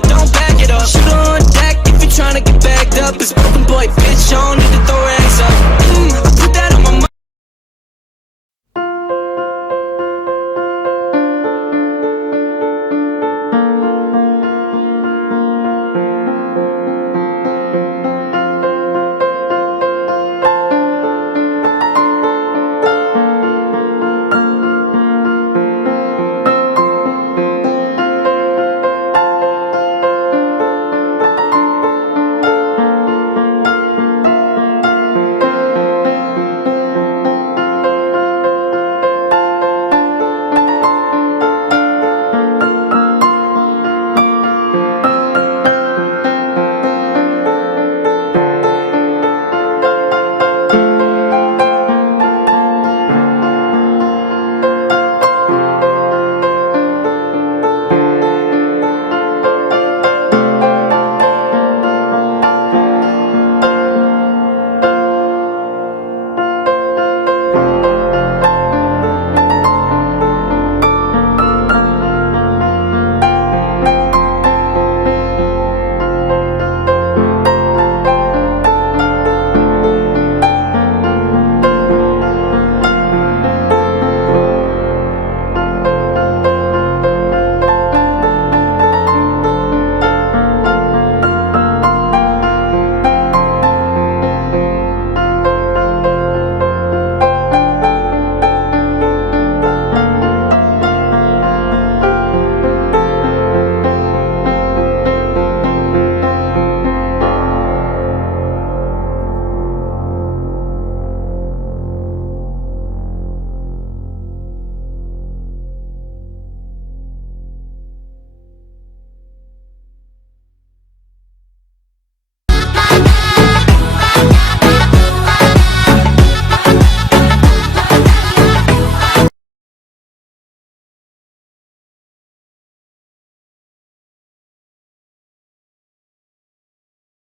but don't back it up. Shoot on deck if you're trying to get bagged up. It's broken boy, bitch, I don't need to throw rags up. I put that